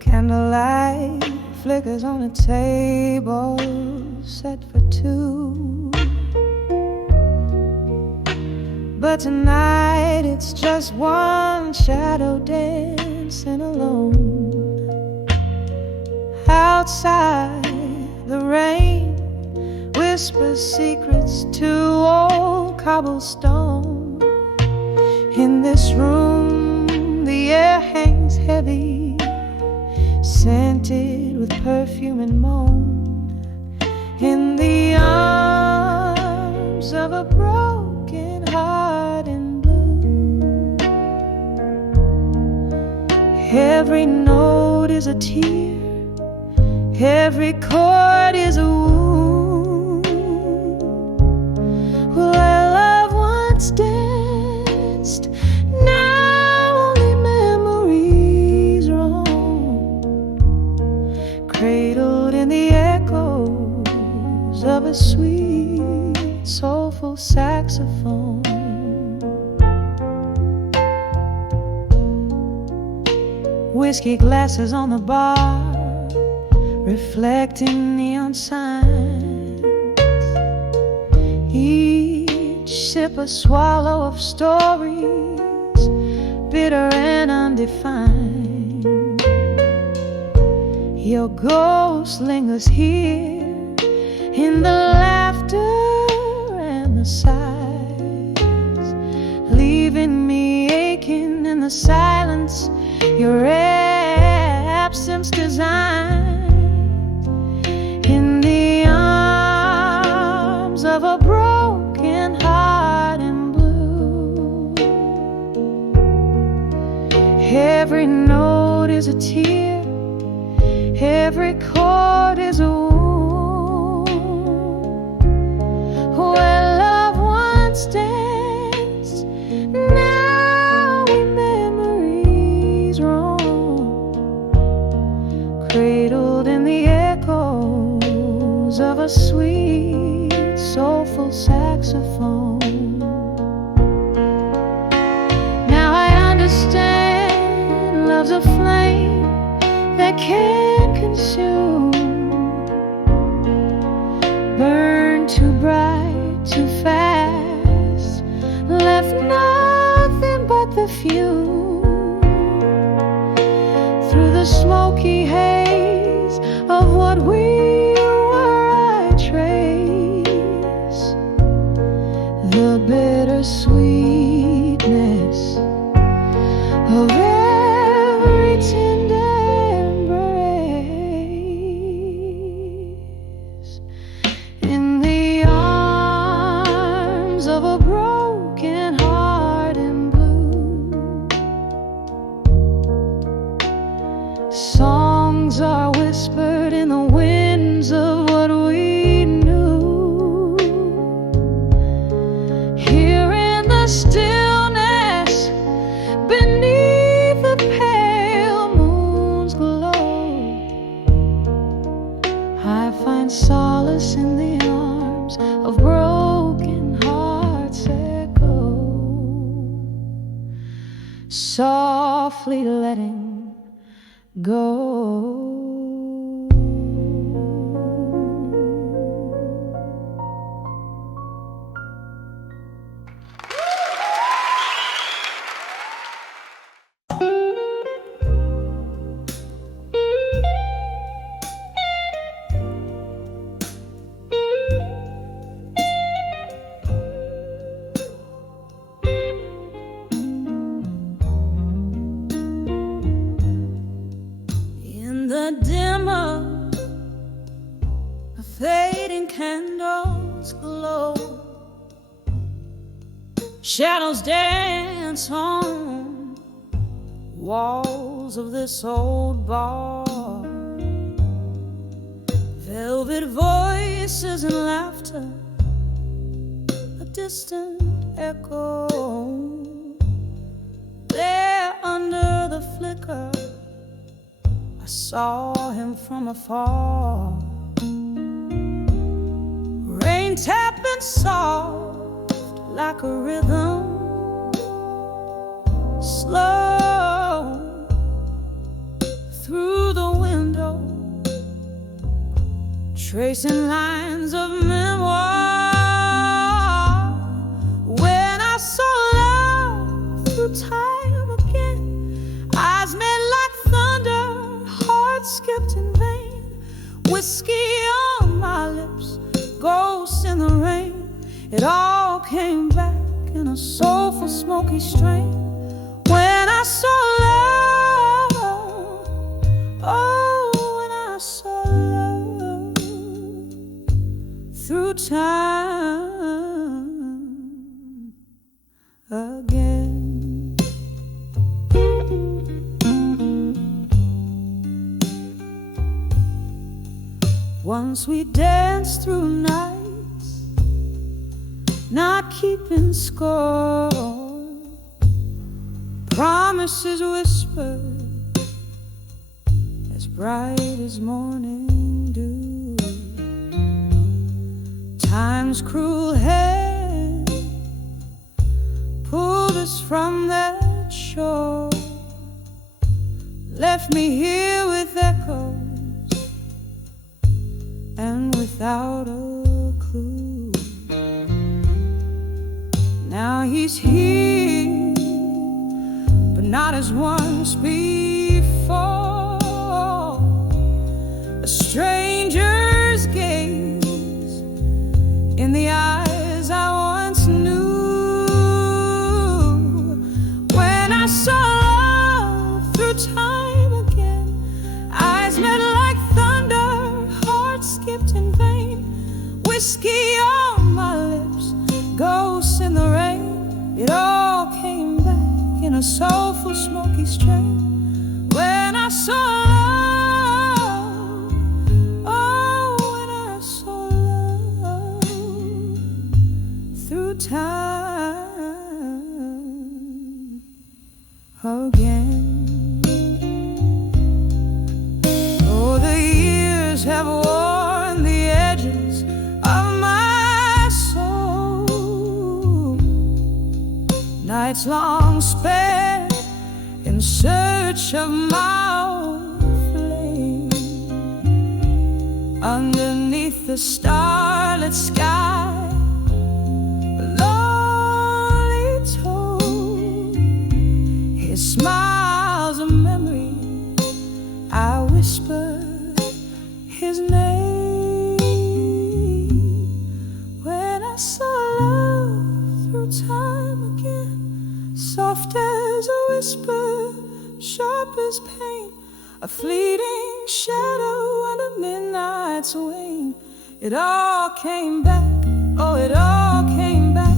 Candlelight flickers on a table set for two, but tonight it's just one shadow dancing alone. Outside, the rain whispers secrets to old cobblestone. In this room, the air hangs heavy, scented with perfume and moan. In the arms of a broken heart in blue, every note is a tear, every chord is a wound. Where love once danced, now only memories roam, cradled in the echoes of a sweet, soulful saxophone. Whiskey glasses on the bar, reflecting neon signs. Each sip a swallow of stories, bitter and undefined. Your ghost lingers here in the laughter and the sighs, leaving me aching in the silence your absence designed. In the arms of a broken heart in blue, every note is a tear, every chord is a wound. Where love once danced, now in memories roam, cradled in the echoes of a sweet, soulful saxophone. Now I understand love's a flame that can't consume, burn too bright, too fast, left nothing but the fume. Through the smoky haze of what we were, I trace the bitter sweetness of every tender embrace. In the arms of a broken heart in blue, songs are whispered in the winds of what we knew. Here in the stillness, beneath the pale moon's glow, I find solace in the arms of broken hearts echo, softly letting go. In the dimmer, a fading candle's glow, shadows dance on walls of this old bar. Velvet voices and laughter, a distant echo. There under the flicker saw him from afar, rain tapping soft like a rhythm, slow through the window, tracing lines of memoir. When I saw love through time again, eyes met like thunder, heart skipped in vain, whiskey on my lips, ghosts in the rain. It all came back in a soulful, smoky strain. When I saw love, oh, when I saw love through time again. Once we danced through nights, not keeping score, promises whispered as bright as morning dew. Time's cruel hand pulled us from that shore, left me here with echoes and without a clue. Now he's here, but not as once before. A stranger's gaze in the eyes I once knew. When I saw love through time again, eyes met like thunder, hearts skipped in vain, whiskey on my lips, ghosts in the rain. It all came back in a soulful, smoky strain. When I saw love, oh, when I saw love through time again. Oh, the years have worn the edges of my soul, nights long spent in search of my own flame. Underneath the starlit sky, lonely told, his smile's a memory. I whisper his name. When I saw love through time again, soft as a whisper, sharp as pain, a fleeting shadow under midnight's wane. It all came back, oh, it all came back.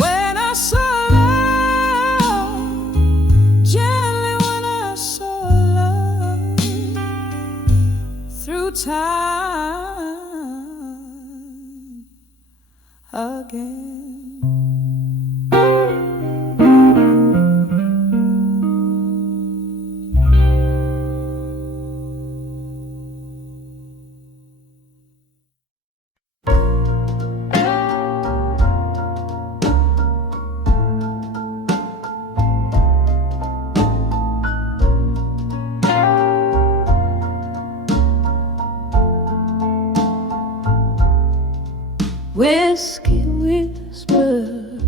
When I saw love, gently when I saw love through time again. Whiskey whispers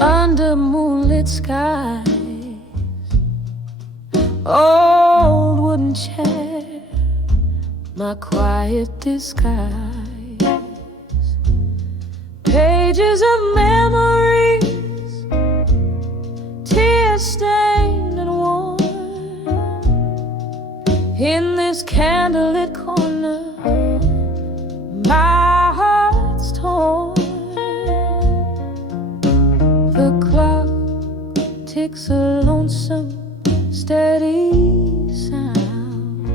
under moonlit skies, old wooden chair, my quiet disguise, pages of memories, tear stained and worn, in this candlelit corner, my heart's torn. The clock ticks a lonesome, steady sound,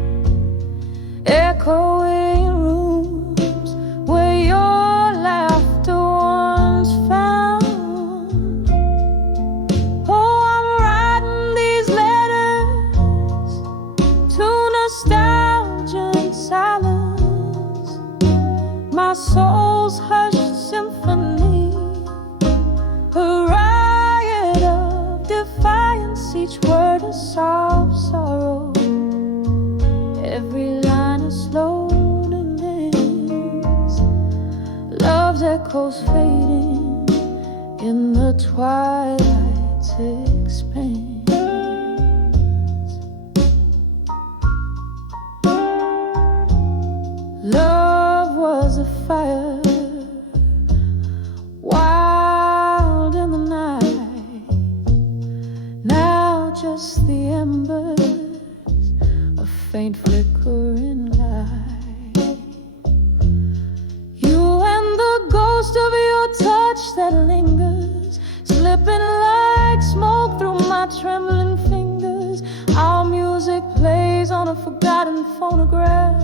echoing in rooms where your laughter once found. Oh, I'm writing these letters defiance, each word a sob sorrow. Every line a slow delays. Love's echoes fading in the twilight's expanse. Love was a fire, wild in the night. Now just the embers, a faint flickering light. You and the ghost of your touch that lingers, slipping like smoke through my trembling fingers. Our music plays on a forgotten phonograph,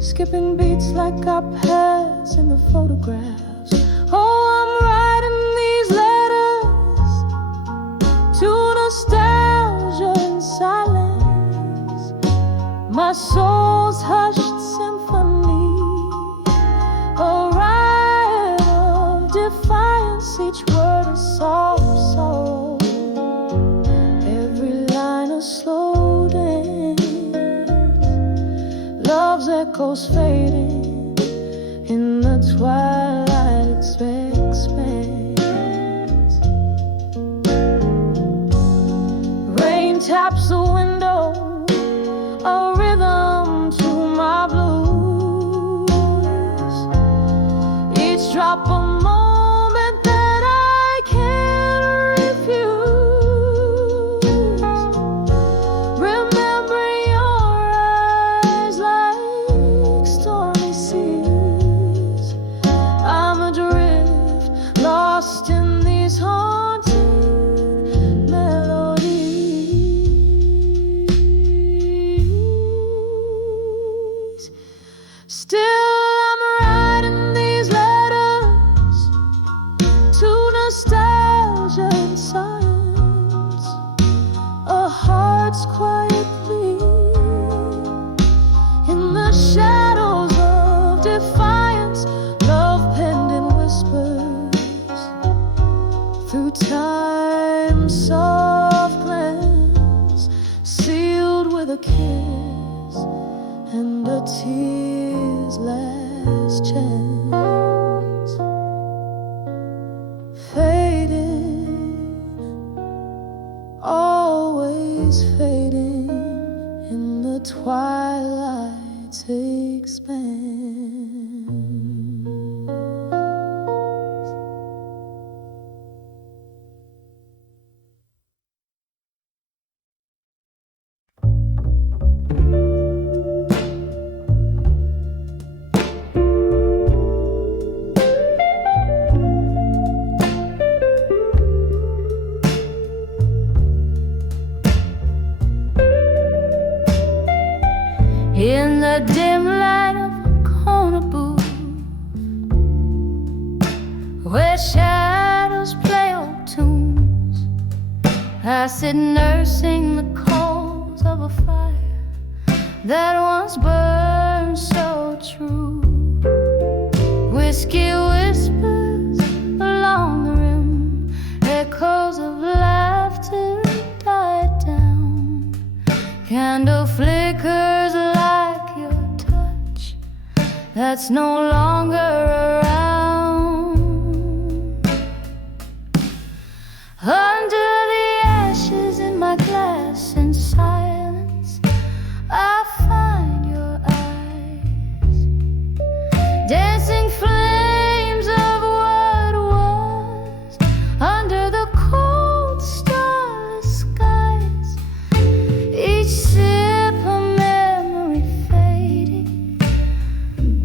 skipping beats like our past in the photographs. Oh, I'm writing these letters to nostalgia in silence, my soul's hushed symphony, a riot of defiance, each word a soft sorrow, every line a slow dance. Love's echoes fading in the twilight expanse. Rain taps the window, a rhythm to my blues. Each drop a moment that I can't refuse. Remembering your eyes like stormy seas. I'm adrift, lost in these haunting melodies. Still I'm writing these letters to nostalgia and science, a heart's quiet plea in the shadows of defiance. Love penned in whispers through time's soft glance, sealed with a kiss and a tear's last chance. Fading, always fading in the twilight's expanse. In the dim light of a corner booth, where shadows play old tunes, I sit nursing the coals of a fire that once burned so true. Whiskey whispers along the rim, echoes of laughter died down. Candle flickers like your touch that's no longer around. Under the ashes in my glass in silence, I find your eyes, dancing flames of what was under the cold starless skies. Each sip a memory fading,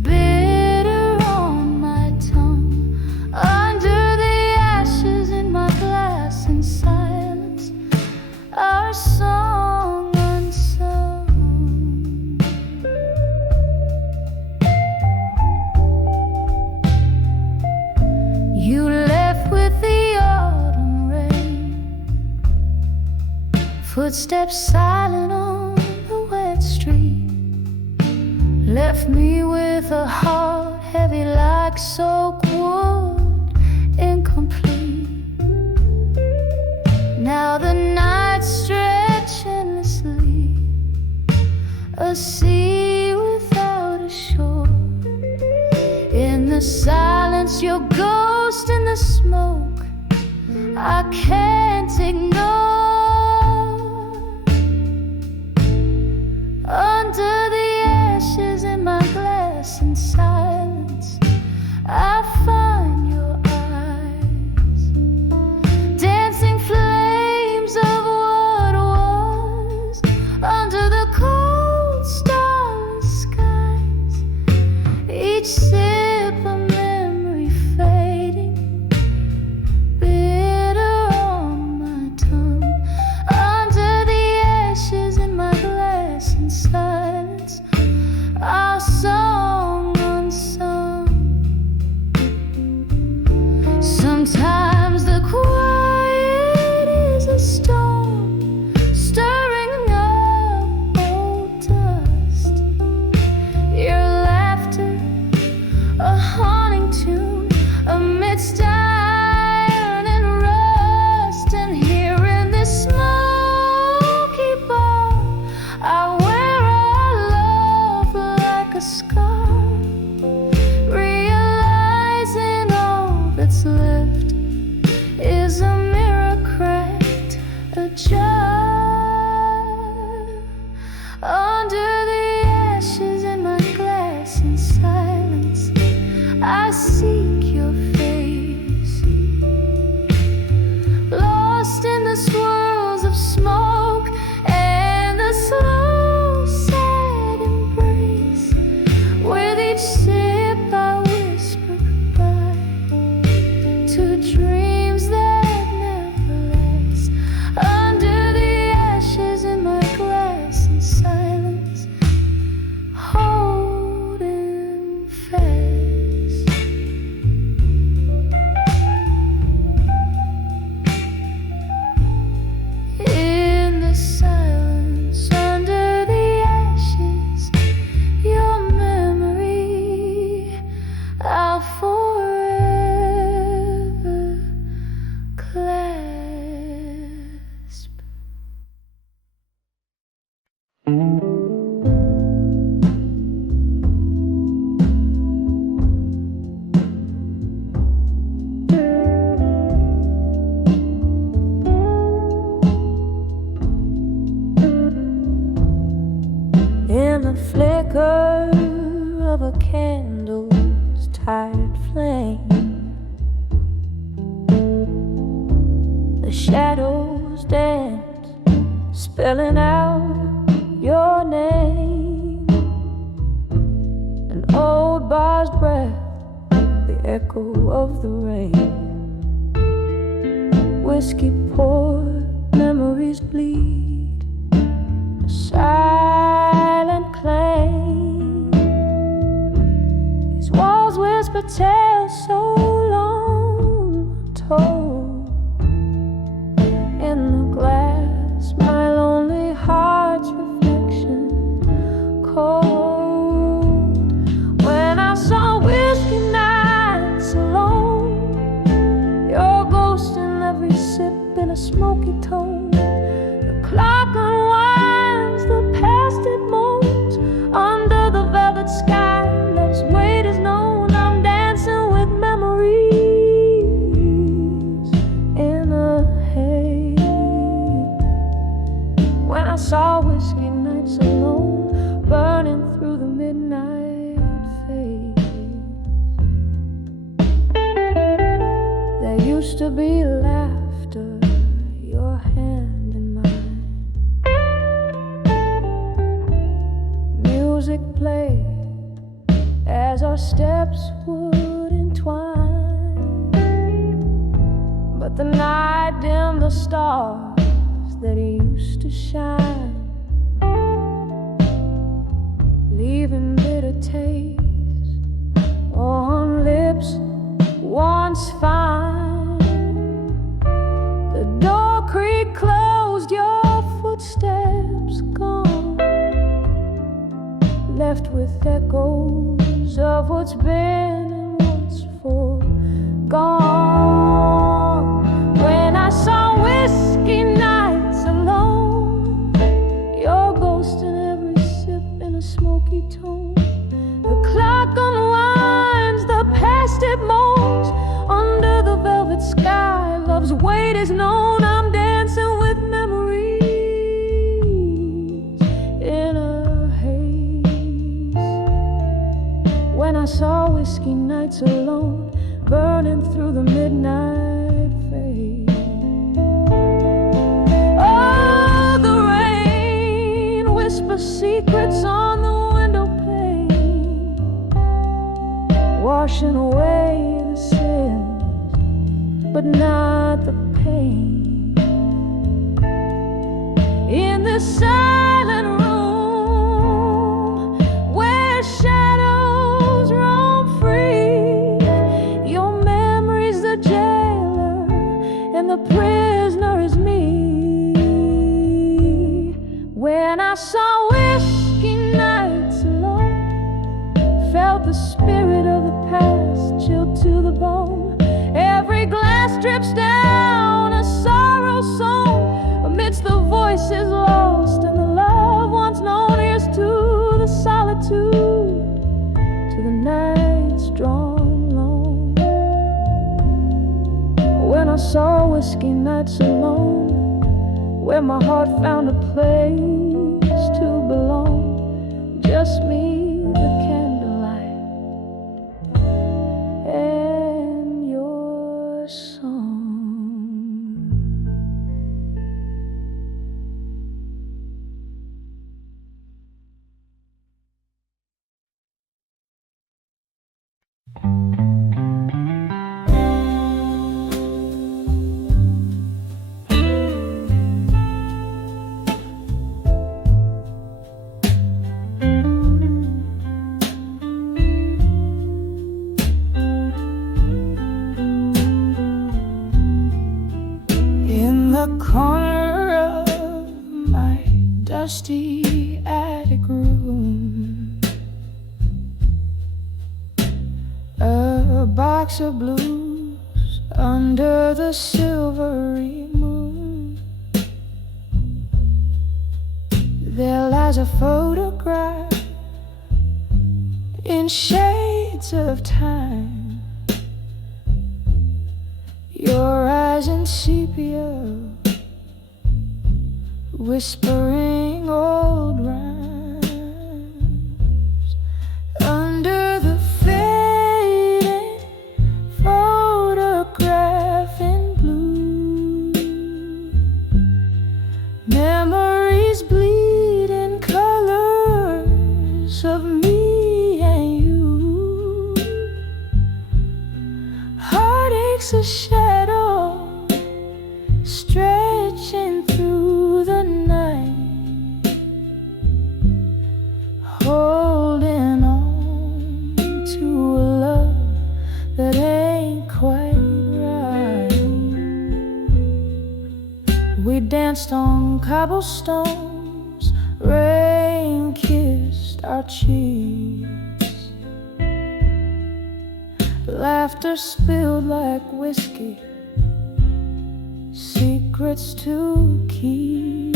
bitter on my tongue. Under the ashes in my glass in silence, our song unsung. You left with the autumn rain, footsteps silent on the wet street, left me with a heart heavy like soaked wood, incomplete. Now the night a sea without a shore. In the silence, your ghost in the smoke, I can't ignore. Under the ashes in my glass in silence, I find your eyes, dancing flames of what was under the cold starless skies. Each sip a memory fading, bitter on my tongue. Under the ashes in my glass in silence, our song unsung. Sometimes the quiet is a storm, stirring up old dust. Your laughter, a haunting tune amidst iron and rust. And here in this smoky bar, I wear our love like a scar, realizing all that's left is a mirror cracked ajar. Under the ashes in my glass in silence, I seek your face, lost in the swirls of smoke and the slow, sad embrace. With each sip I whisper goodbye to dreams that never last. Under the ashes in my glass in silence, holding fast. In the silence, under the ashes, your memory I'll forever clasp. In the flicker of a candle's tired flame, the shadows dance, spelling out your name. An old bar's breath, the echo of the rain. Whiskey poured, memories bleed, a silent claim. These walls whisper tales so long told. In the glass, my lonely heart's reflection cold. When I saw whiskey nights alone, your ghost in every sip in a smoky tone. The clock unwinds, the past it moans. Under the velvet sky, love's weight is known. I'm dancing with memories in a haze. When I saw whiskey nights alone, burning through the midnight fade. There used to be laughter, your hand in mine. Music played as our steps would entwine. But the night dimmed the stars that used to shine, leaving bitter taste on lips once fine. The door creaked closed, your footsteps gone, left with echoes of what's been and what's forgone. When I saw whiskey nights alone, your ghost in every sip in midnight fade. Oh, the rain whispers secrets on the window pane, washing away the sins, but not the pain. In this silent room where shadows roam free, your memory's the jailer and the prisoner is me. When I saw whiskey nights alone, felt the spirit of the past chilled to the bone. Every glass drips down a sorrow song amidst the voices lost and the love once known. Here's to the solitude, to the nights drawn long. When I saw whiskey nights alone, where my heart found a place to belong, just me, the candlelight, and your song. In the corner of my dusty attic room, a box of blues under the silvery moon. There lies a photograph in shades of time, your eyes in sepia, whispering old rhymes. Under the fading photograph in blue, memories bleed in colors of me and you. Heartaches a shadow stretching through the night, holding on to a love that ain't quite right. We danced on cobblestones, rain kissed our cheeks, laughter spilled like whiskey, secrets to keep.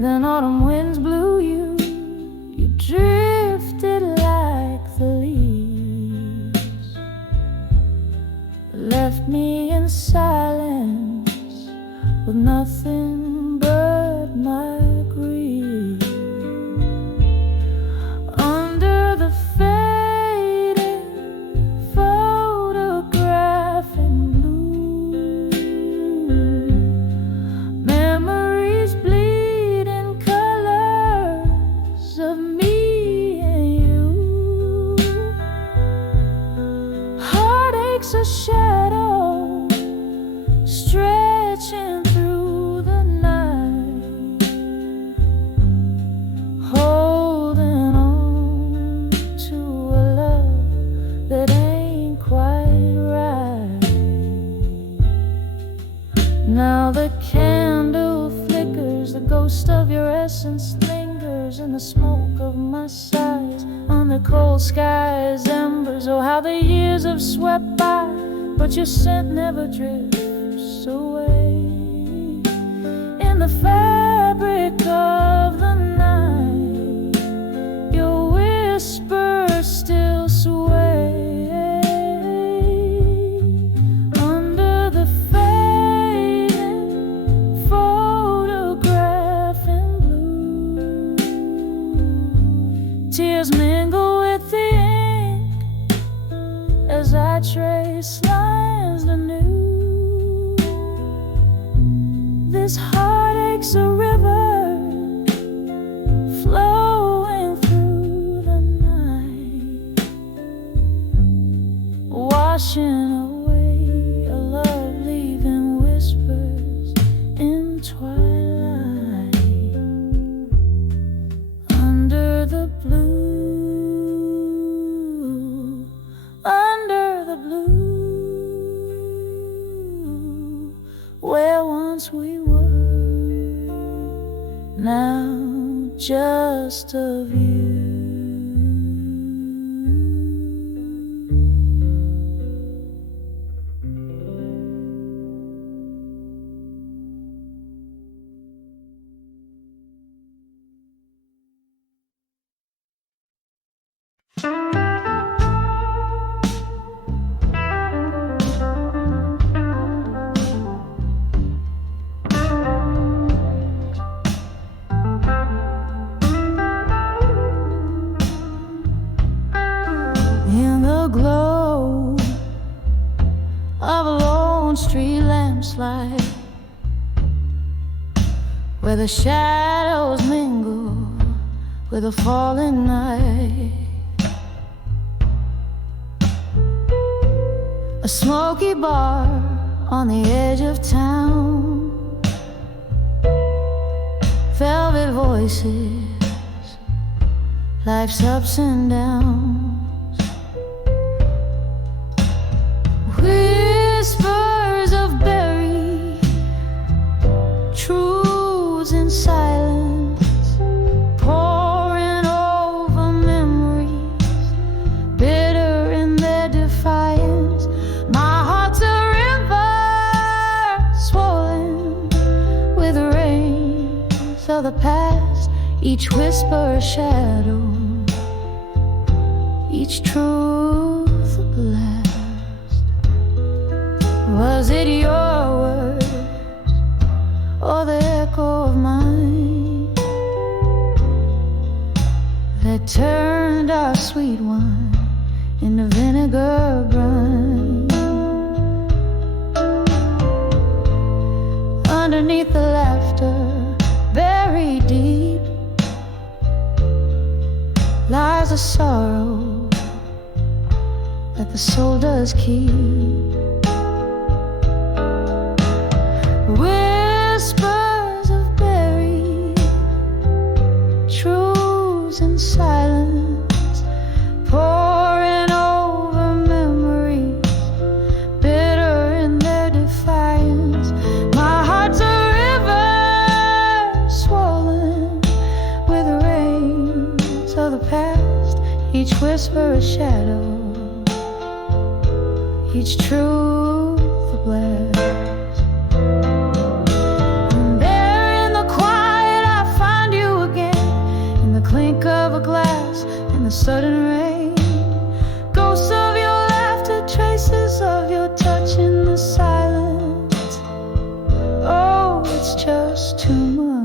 Then autumn winds blew you, you drifted like the leaves, left me in silence with nothing but my grief. Under the fading photograph in blue, memories bleed in colors of me and you. Heartaches a shadow stretching through the night, holding on to a love that ain't quite right. Now the candle flickers, the ghost of your essence lingers in the smoke of my sighs. On the cold sky's embers, oh how the years have swept by, but your scent never drifts away. In the fabric of the night, your whispers still sway. Under the fading photograph in blue, tears mingle with the ink as I This heartache's a river flowing through the night, washing away a love, leaving whispers in twilight. Under the blue, under the blue, where once we were, now just a view. In the glow of a lone street lamplight, where the shadows mingle with the falling night, a smoky bar on the edge of town, velvet voices, life's ups and downs. Whispers of buried truths in silence, pouring over memories, bitter in their defiance. My heart's a river swollen with rains of the past, each whisper a shadow, each truth a blast. Was it your words or the echo of mine that turned our sweet wine into vinegar brine? Underneath the laughter, buried deep, lies a sorrow that the soul does keep. Whispers of buried truths in silence, pouring over memories, bitter in their defiance. My heart's a river swollen with rains of the past, each whisper a shadow, each truth a blast. Clink of a glass in the sudden rain, ghosts of your laughter, traces of your touch in the silence. Oh, it's just too much.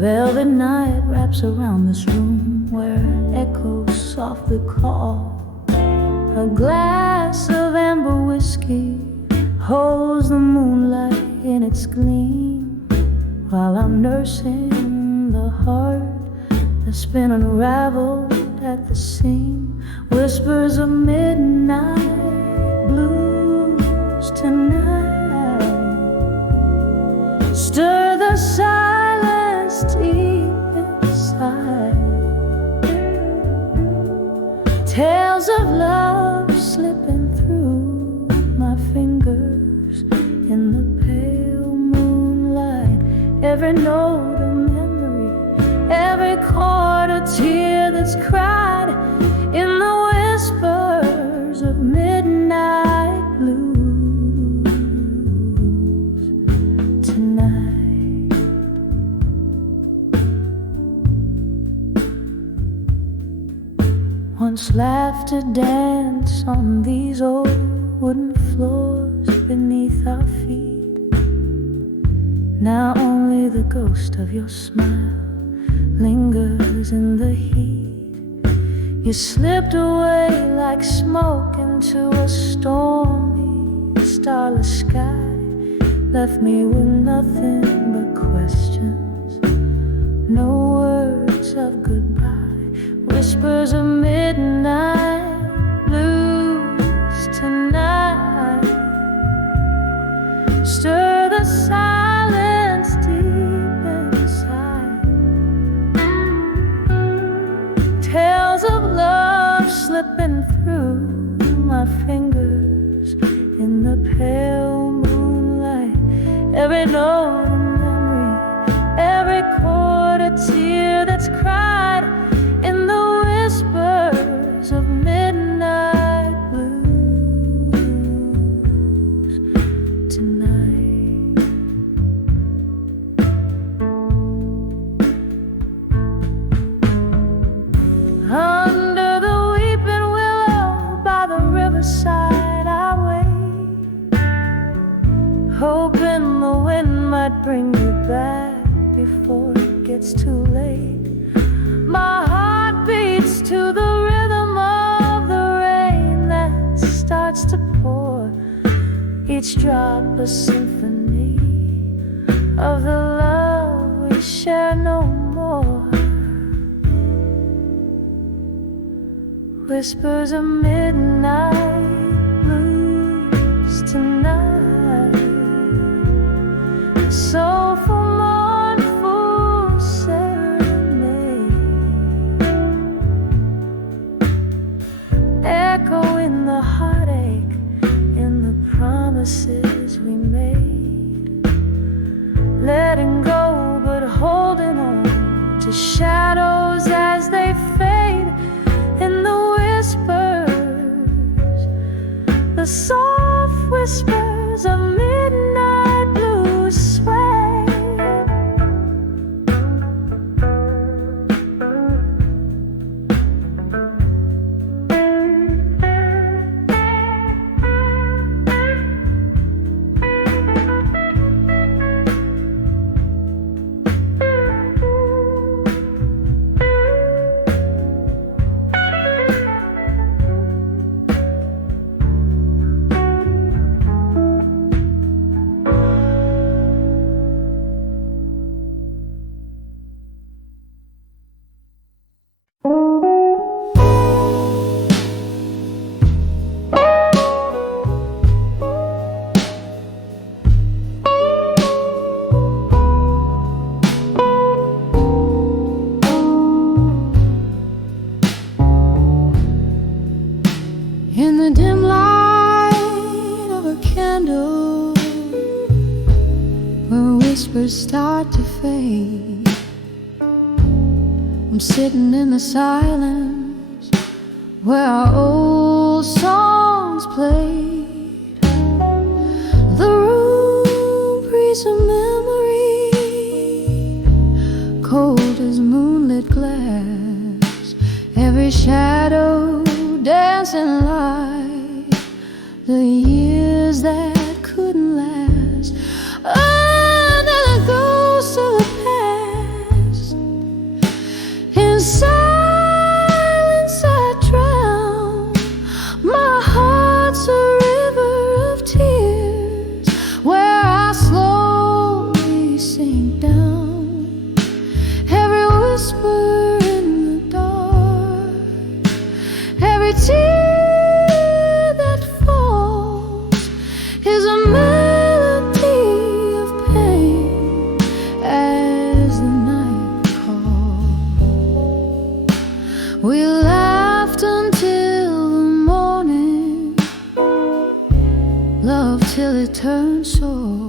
Velvet night wraps around this room where echoes softly call. A glass of amber whiskey holds the moonlight in its gleam, while I'm nursing the heart that's been unraveled at the seam. Whispers of midnight blues tonight stir the silence deep inside. Tales of love slipping through my fingers in the pale moonlight. Every note a memory, every chord a tear that's cried in the whispers of midnight blues tonight. Once laughter danced on these old wooden floors beneath our feet. Now only the ghost of your smile lingers in the heat. You slipped away like smoke into a stormy, starless sky. Left me with nothing but questions, no words of goodbye. Whispers of midnight blues tonight stir the silence deep inside. Tales of love slipping through my fingers in the pale moonlight. Every note a memory, every chord a tear that's cried in the whispers of midnight blues tonight. Under the weeping willow by the riverside I wait, hoping the wind might bring you back before it gets too late. My heart beats to the rhythm of the rain that starts to pour, each drop a symphony of the love we share no more. Whispers of midnight blues tonight, soulful mournful serenade, echo in the heartache, in the promises we made. Letting go but holding on to shadows as they fade. In the whispers, the soft whispers of midnight blues sway. In the dim light of a candle, where whispers start to fade, I'm sitting in the silence where our old songs played. The room breathes a memory, cold as moonlit glass. Every shadow dancing like the years that couldn't last. Under the ghost of the past, whisper in the dark. Every tear that falls is a melody of pain as the night calls. We laughed until the morning, loved till it turned sore.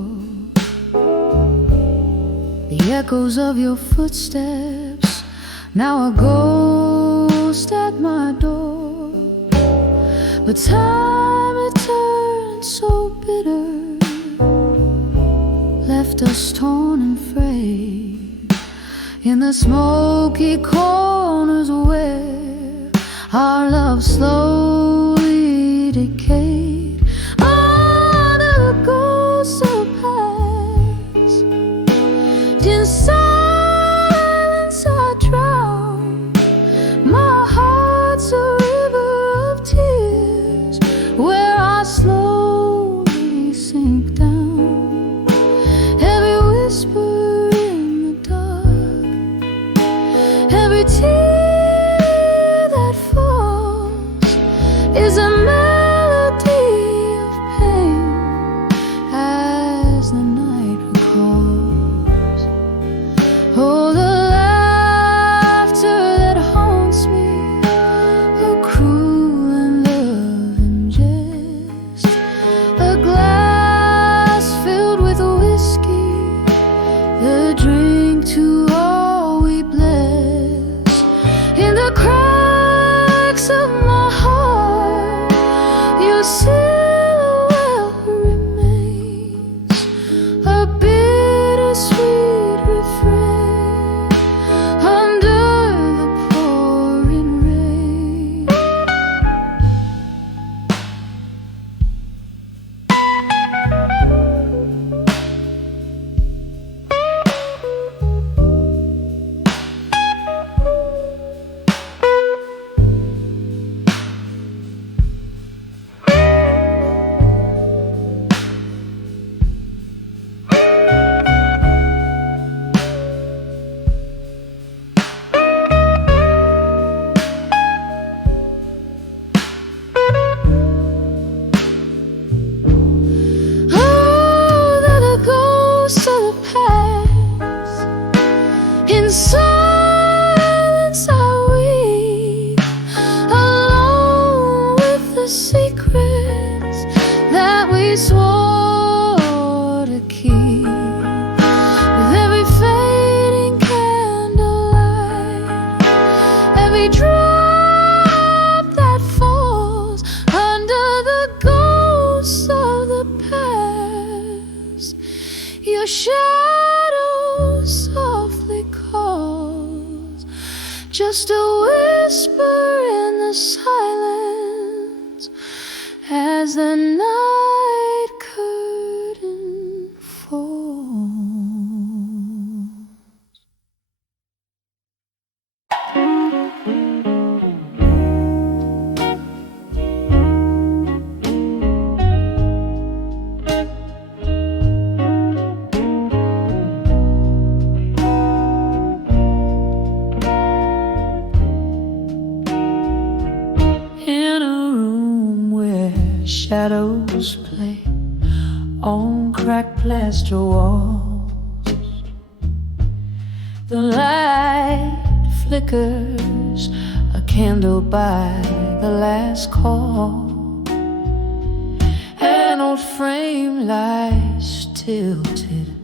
The echoes of your footsteps, now a ghost at my door. But time it turned so bitter, left us torn and frayed in the smoky corners where our love slowly decayed under the ghosts of past. In silence I drown, my heart's a river of tears where I slowly sink down. Every whisper in the dark, every tear that falls is a melody of pain as the night recalls. Oh, the laughter that haunts me, a cruel and loving jest, a glass filled with whiskey, the drink to all we bless. In the cracks of my heart, your silhouette remains, a bittersweet refrain under the pouring rain. Oh, they're the ghosts of the past. In silence I weep, alone with the secrets that we swore to keep. With every fading candlelight, every drop that falls under the ghosts of the past, your shadow softly calls, just a whisper in the silence as the night curtain falls. In a room where shadows play on cracked plaster walls, the light flickers, a candle by the last call. An old frame lies tilted,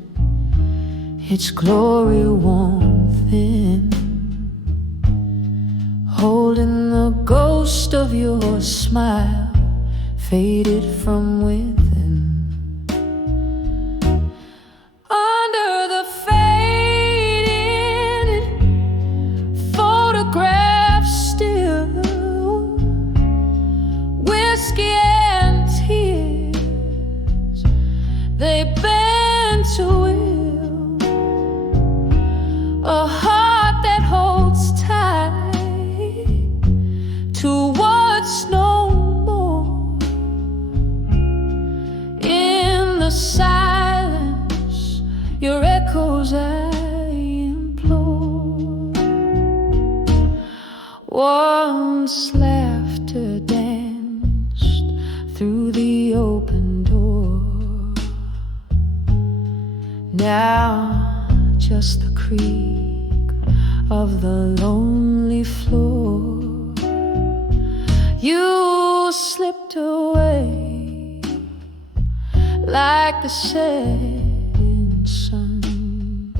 its glory worn thin, holding the ghost of your smile, faded from within. Under the faded photograph still, whiskey and tears, they bend to will, a heart that holds tight to what's no more. once laughter danced through the open door. Now just the creak of the lonely floor. You slipped away like the setting sun,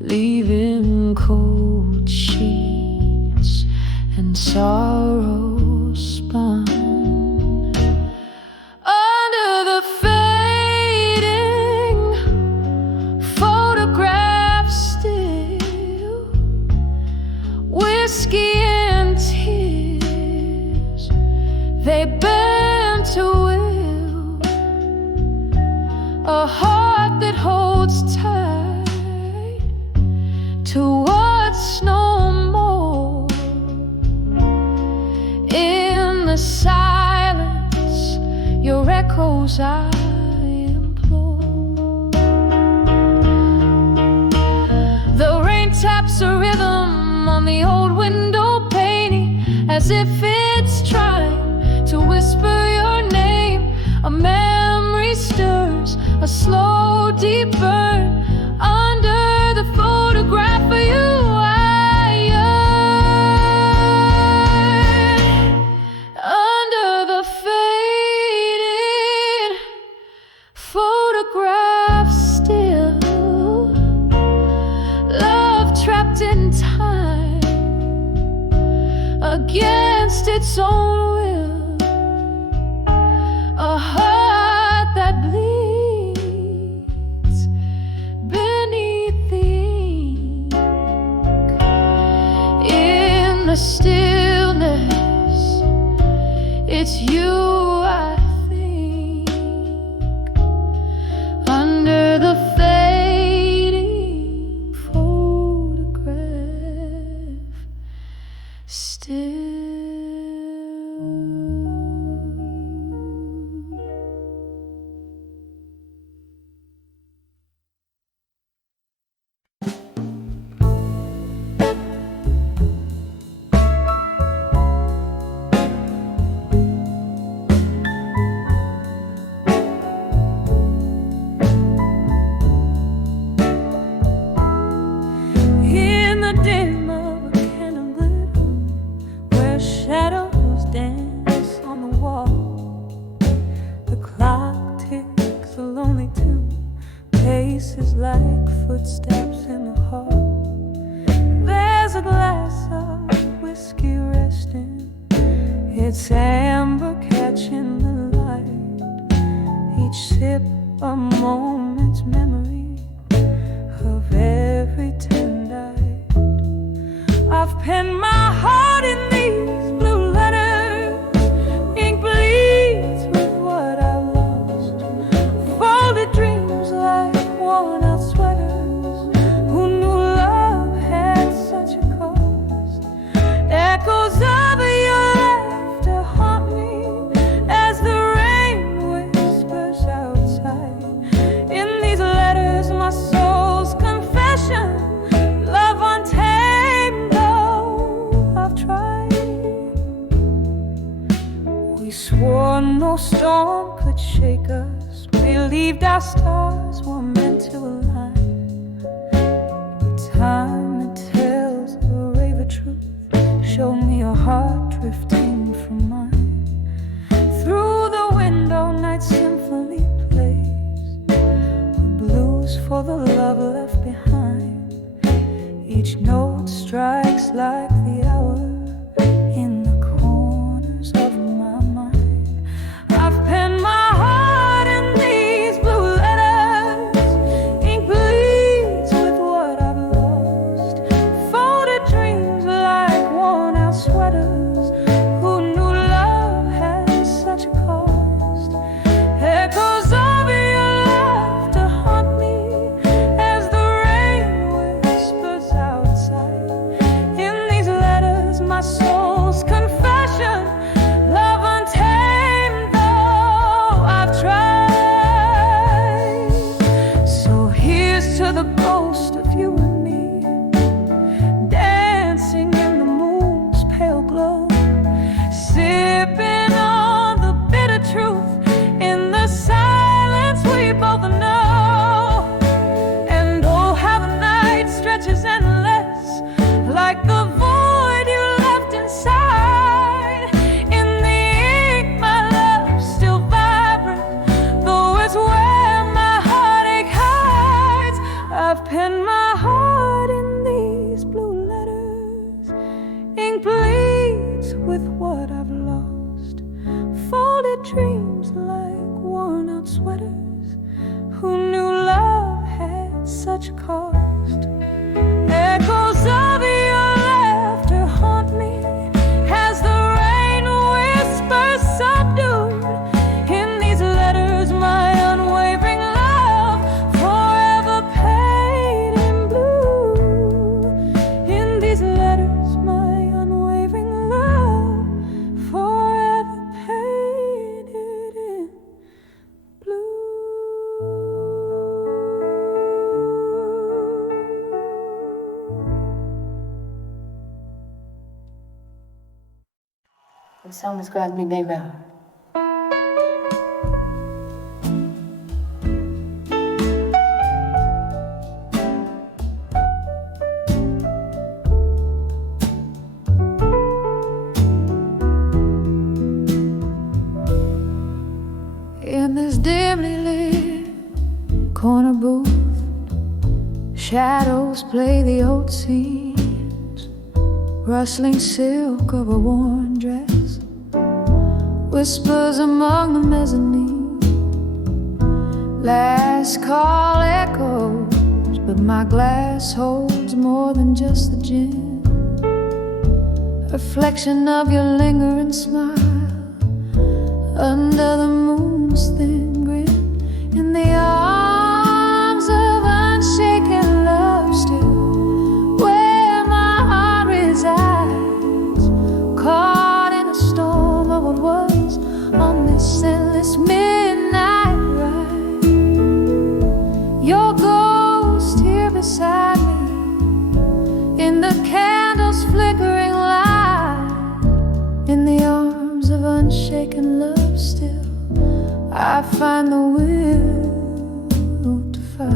leaving cold sheets and sorrow spun. Under the fading photograph still, whiskey and tears, they bend to will. A heart that holds tight to what's no more. In the silence, your echoes I implore. The rain taps a rhythm on the old window painting, as if it's trying to whisper your name. A memory stirs, a slow deep burn. Under the photograph of you I yearn. Under the faded photograph still, love trapped in time, against its own will. A heart that bleeds beneath the ink. In the stillness, it's you I think. Under the fading photograph still. In the dim of a candlelit room, where shadows dance on the wall, the clock ticks a lonely tune, paces like footsteps in the hall. There's a glass of whiskey resting, its amber catching the light. Each sip a moment's memory of every tender-eyed. I've penned my heart in these blue letters. Ink bleeds with what I've lost. Folded dreams like worn-out sweaters. Who knew love had such a cost? Echoes of your laughter haunt me as the rain whispers outside. In these letters, my soul's confession. Love untamed, though I've tried. We swore no storm could shake us. Believed our stars were meant to align. But time, it tells the raver truth. Show me your heart drifting from mine. Through the window, night symphony plays, a blues for the love left behind. Each note strikes like the hour in the corners of my mind. I've penned my heart in these blue letters. Ink bleeds with what I've lost. Folded dreams like worn-out sweaters. Who knew love had such a cost? Echoes of your laughter haunt me as the rain whispers outside. In these letters, my song describes me, baby. In this dimly lit corner booth, shadows play the old scenes, rustling silk of a worn dress, whispers among the mezzanine. Last call echoes, but my glass holds more than just the gin. Reflection of your lingering smile under the moon's thin grin, in the arms of unshaken love still, where my heart resides, caught in a storm of what was on this endless midnight ride. Your ghost here beside me, in the candle's flickering light, in the arms of unshaken love still, I find the will to fight.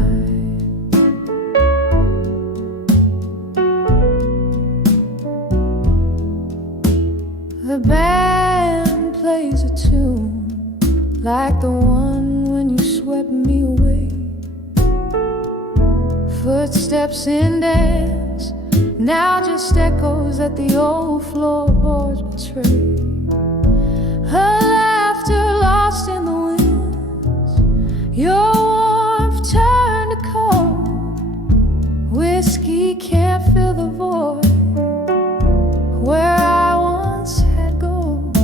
The band plays a tune like the one when you swept me away. Footsteps in dance, now just echoes that the old floorboards betray. Her laughter lost in the winds, your warmth turned to cold. Whiskey can't fill the void where I once had gold.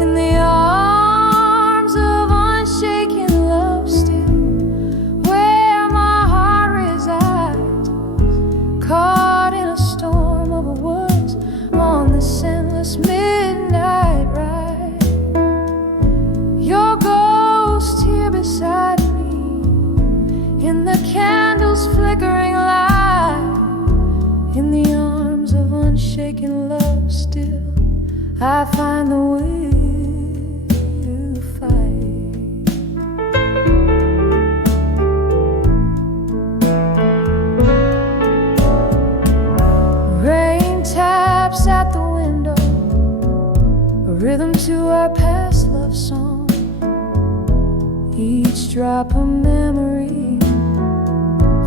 In the arms of unshaken love still, where my heart resides, caught in a storm of words on this endless midnight ride. Your ghost here beside me, in the candle's flickering light, in the arms of unshaken love still, I find the will to fight. Rain taps at the window, a rhythm to our past love song, each drop a memory,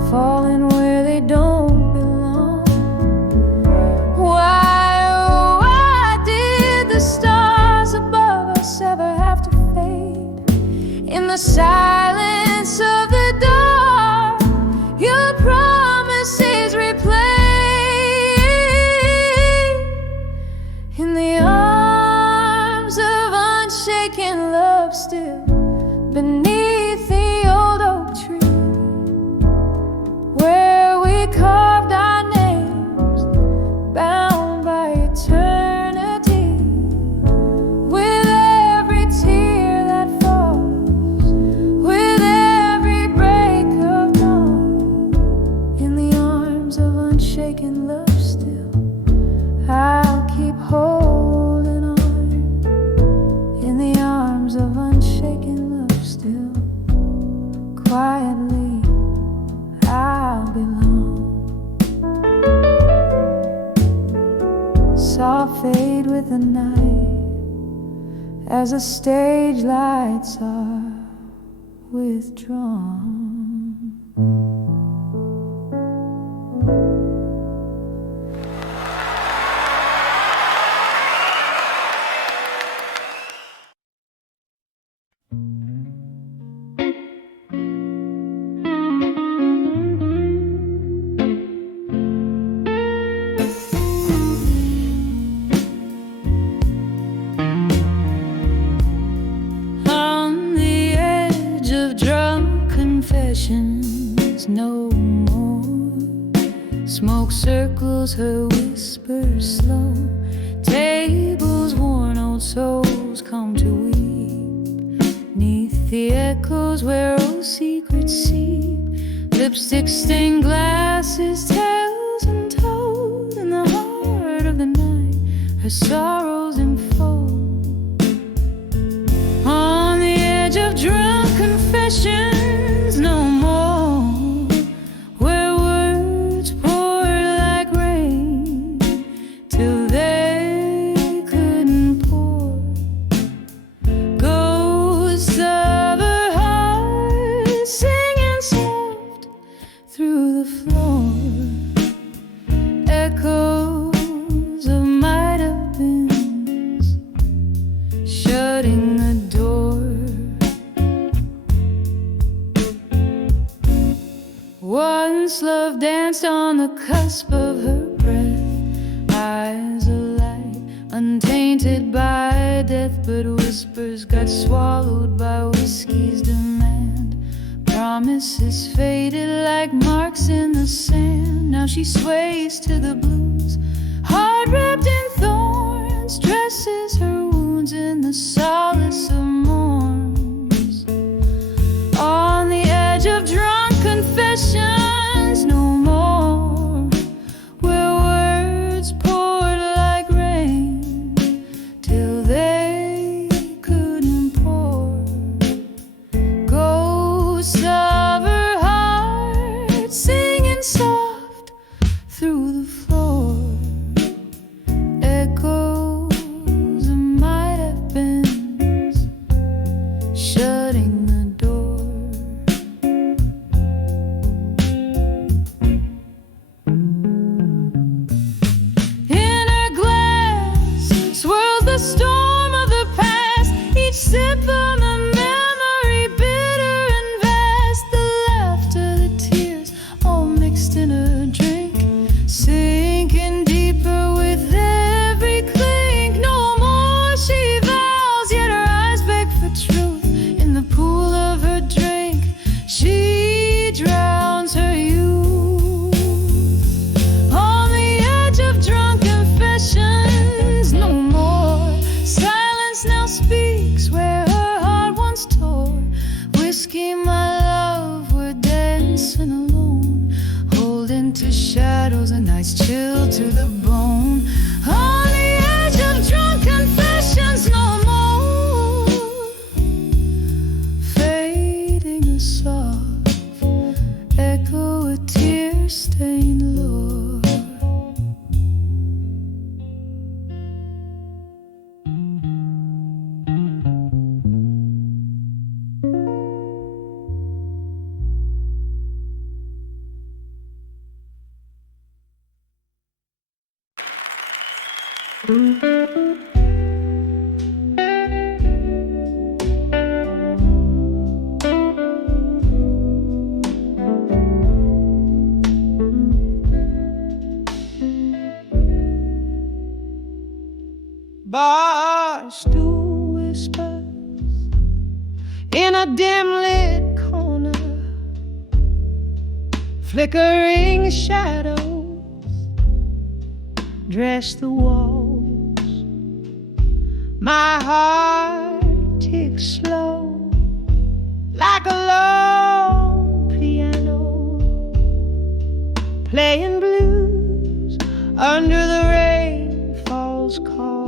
falling where they don't belong. Why, oh, why did the stars above us ever have to fade? In the silence of the dark, your promises replay. In the arms of unshaken love still, beneath the old oak tree, where we carved our names, bound by eternity. With every tear that falls, with every break of dawn, in the arms of unshaken love still, I'll keep holding on. In the arms of unshaken love still, quietly I'll belong. Soft fade with the night, as the stage lights are withdrawn. No more smoke circles, her whisper slow. Tables worn, old souls come to weep. Neath the echoes where old secrets seep. Lipstick stained glasses, tales untold. In the heart of the night, her sorrows enfold. on the cusp of her breath, eyes alight, untainted by death, but whispers got swallowed by whiskey's demand. Promises faded like marks in the sand. Now she sways to the blues, heart wrapped in thorns, dresses her wounds in the solace of morns. On the edge of drunk confessions, no more, where words poured like rain till they couldn't pour. Ghosts of her heart singing soft through the floor. Echoes of might have been shutting the door. In her glass swirls the storm of the past, each sip of a memory bitter and vast. The laughter, the tears, all mixed in a drink, sinking deeper with every clink. No more, she vows, yet her eyes beg for truth. In the pool of her drink, she drowns her youth. On the edge of drunk confessions, no more. Silence now speaks where her heart once tore. Whiskey, my love, we're dancing alone, holding to shadows, a night's chill to the bone. On the edge of drunk confessions, no more. Fading a soft echo, a tear-stained lore. Barred to whispers in a dim-lit corner, flickering shadows dress the walls. My heart ticks slow like a long piano, playing blues under the rainfall's calls.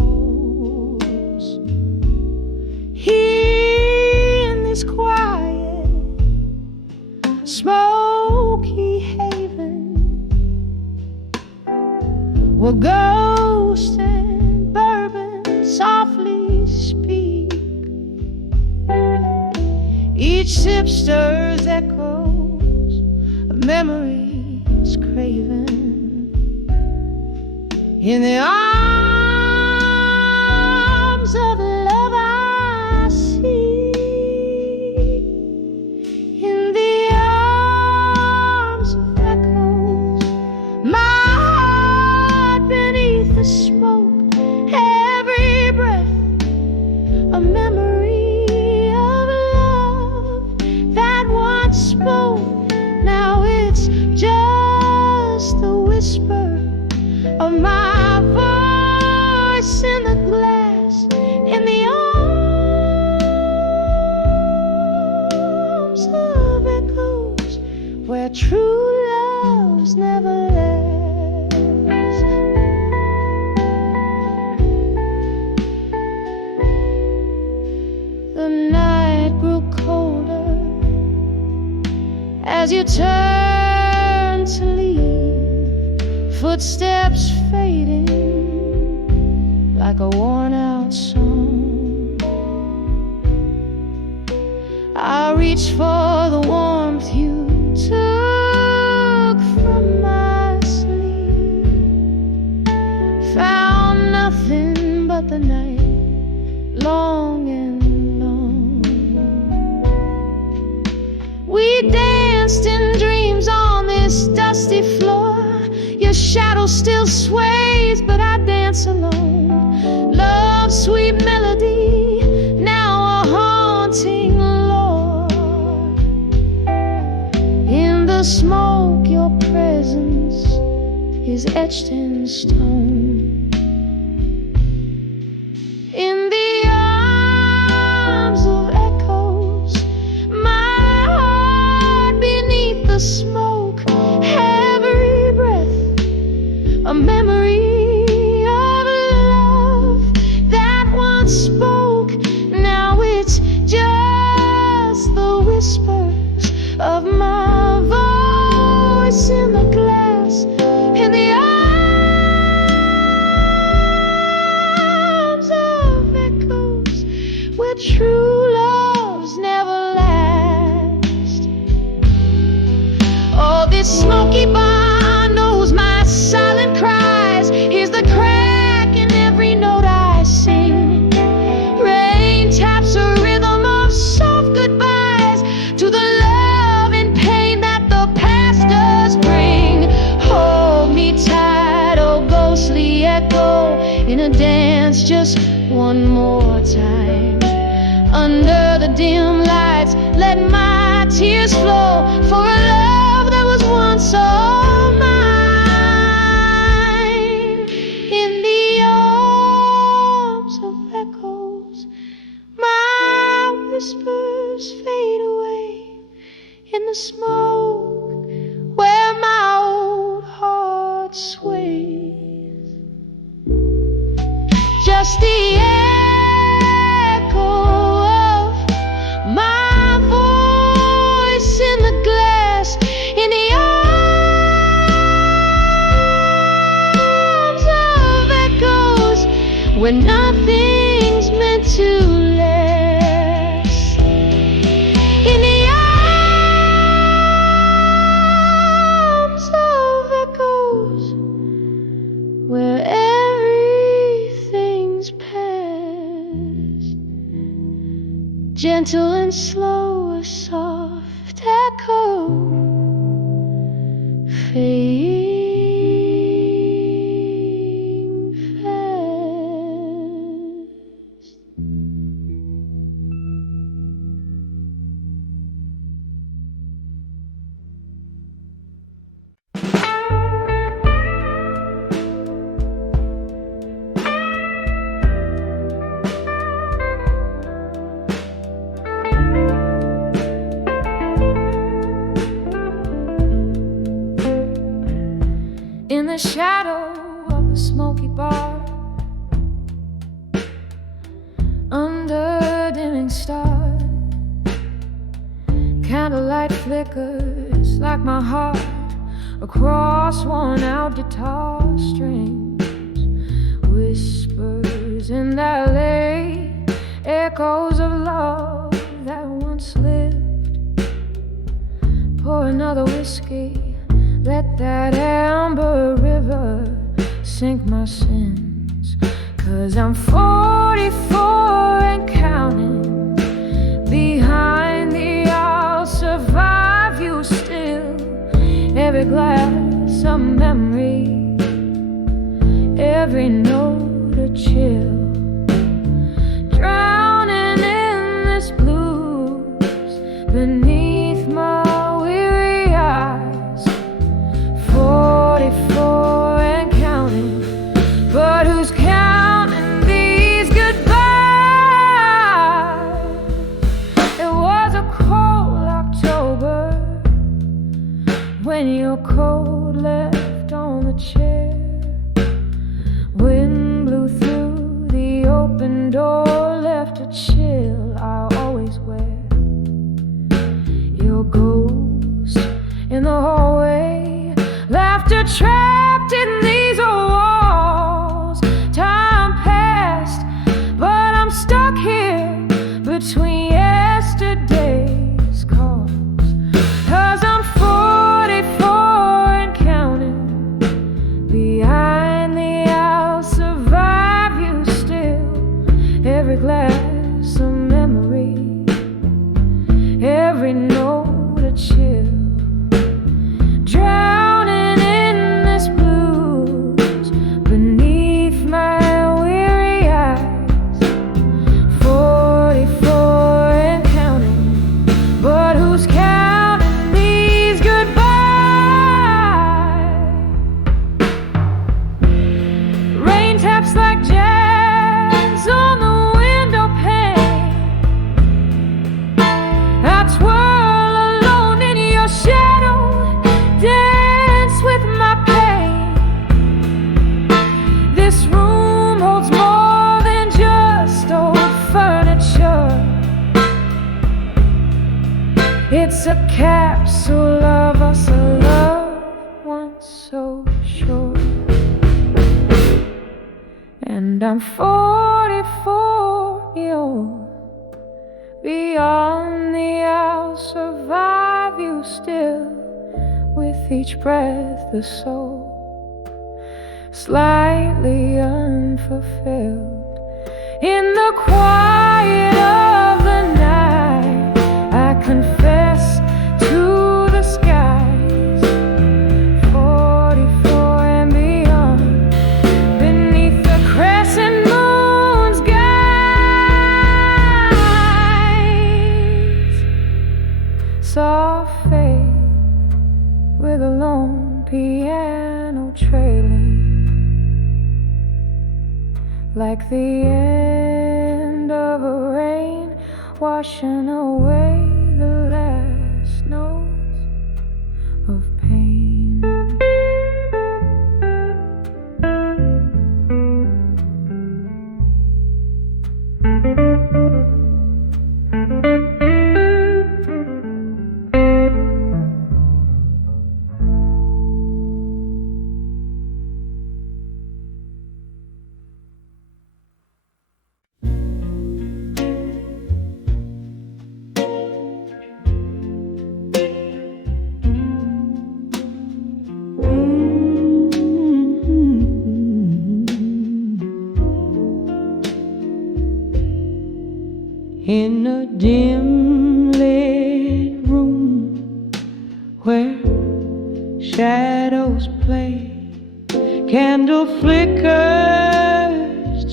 Here in this quiet, smoky haven, where ghosts and bourbon softly speak, each sip stirs echoes of memories craven. In the arms of love I see, in the arms of echoes, my heart beneath the smoke, every breath a memory of love that once spoke. Now it's just a whisper of my voice in the glass, in the arms of echoes, where true loves never last. The night grew colder as you turned to leave, footsteps fading like a worn-out song. I reached for the warmth you took from my sleeve, found nothing but the night, long and long. We danced in dreams on this dusty floor, the shadow still sways, but I dance alone. Love's sweet melody, now a haunting lure. In the smoke, your presence is etched in stone. In the arms of echoes, my heart beneath the smoke, every breath a memory of love that once spoke. Now it's just the whispers of my voice in the glass, in the arms of echoes, where true loves never last. Oh, this smoky bar knows my silent cries, hears the crack in every note I sing. Rain taps a rhythm of soft goodbyes to the love and pain that the past does bring. Hold me tight, oh ghostly echo, in a dance just one more time. Under the dim lights, let my tears flow for a love that was once all mine. In the arms of echoes, my whispers fade away. In the smoke, where my old heart sways, just the echo of my voice in the glass, in the arms of echoes, where nothing's meant to last. In the arms of echoes, where everything's past. Gentle and slow, a soft echo, fading fast. In the shadow of a smoky bar, under dimming stars, candlelight flickers like my heart across worn-out guitar strings. Whispers in the alley, echoes of love that once lived. Pour another whiskey, let that amber river sink my sins. 'Cause I'm 44 and counting. Behind the I'll survive you still. Every glass a memory, every note a chill. Drowning in this blues beneath my weary eyes. 44 and counting, but who's counting these goodbyes? It was a cold October when your coat left on the chair. Wind blew through It's a capsule of us, a love once so short. And I'm 44 years old. Beyond the I'll survive you still. With each breath the soul slightly unfulfilled. In the quiet of the night, I confess to the skies, 44 and beyond, beneath the crescent moon's guise. Soft fade with a lone piano trailing, like the end of a rain, washing away the last notes of pain. In a dim lit room where shadows play, candle flickers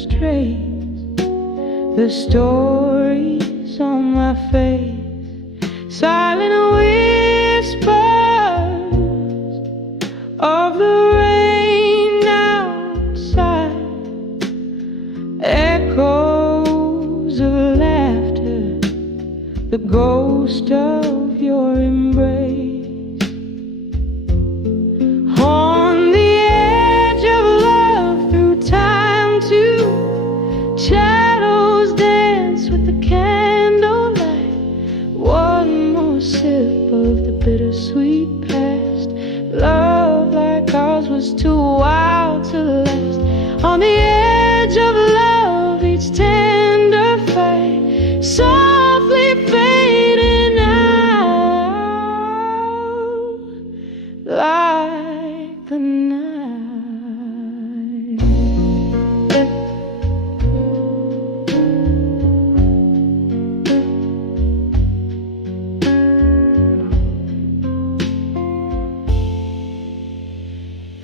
trace the stories on my face, silent whispers of the rain outside, echoes of laughter, the ghost of your embrace. On the edge of love, through time to shadows dance with the candlelight. One more sip of the bittersweet past. Love like ours was too wild to last. On the edge of love, each tender fight softly fading out like the night.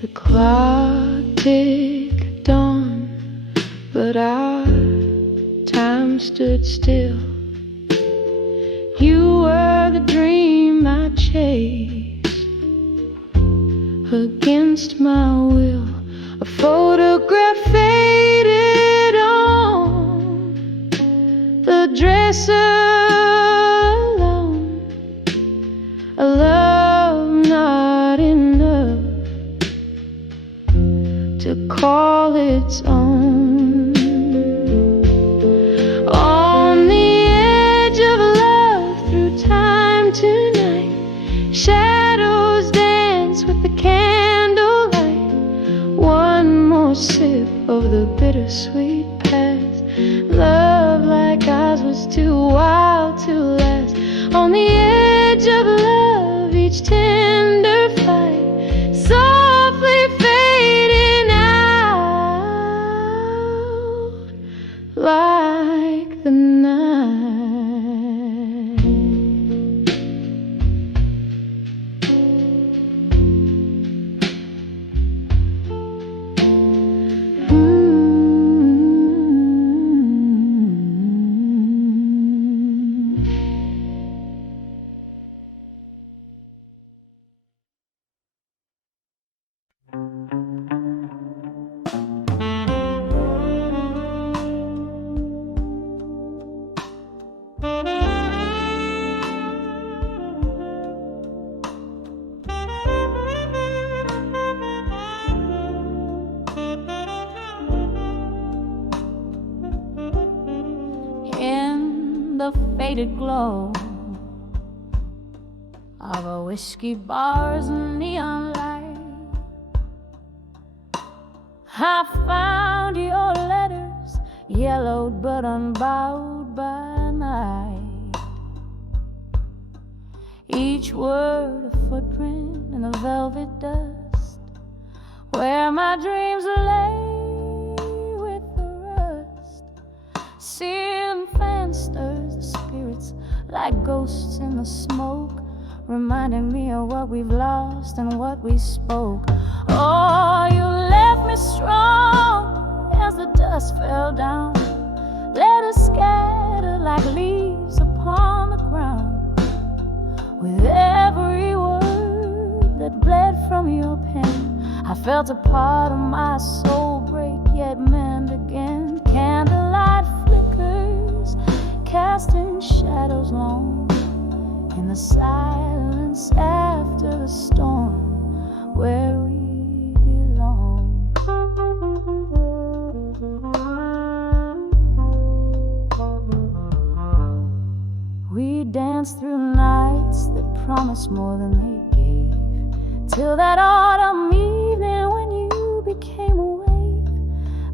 The clock ticked on, but our time stood still. You were the dream I chased against my will. A photograph faded on the dresser alone. A love not enough to call its own. On the edge of love, through time tonight, shadows dance with the candlelight. One more sip of the bittersweet past. Love like ours was too wild to last. On the edge of love, each tender fight softly fading out like the night. In the faded glow, of a whiskey bar's neon light. I found your letters, yellowed but unbowed by night. Each word a footprint in the velvet dust, where my dreams lay with the rust. Ceiling fan stirs the spirits like ghosts in the smoke, reminding me of what we've lost and what we spoke. Oh, you left me strong as the dust fell down. Let us scatter like leaves upon the ground. With every word that bled from your pen, I felt a part of my soul break, yet mend again. Candlelight flickers, casting shadows long in the silence after the storm, where we belong. We danced through nights that promised more than they gave, till that autumn evening when you became a wave,